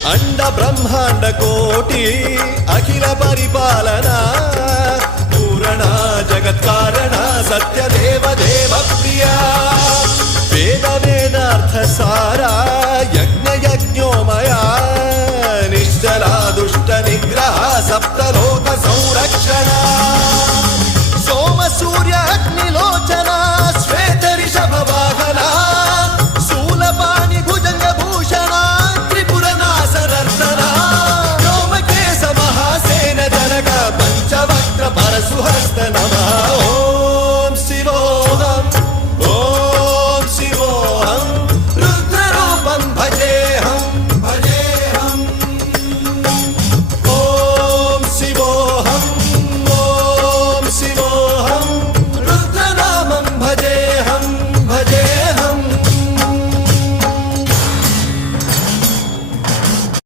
अंड ब्रह्मांड कोटि अखिल परिपालना पूरणा जगत्कारणा सत्यदेव देव प्रिया वेद वेदार्थ सारा यज्ञ यज्ञोमया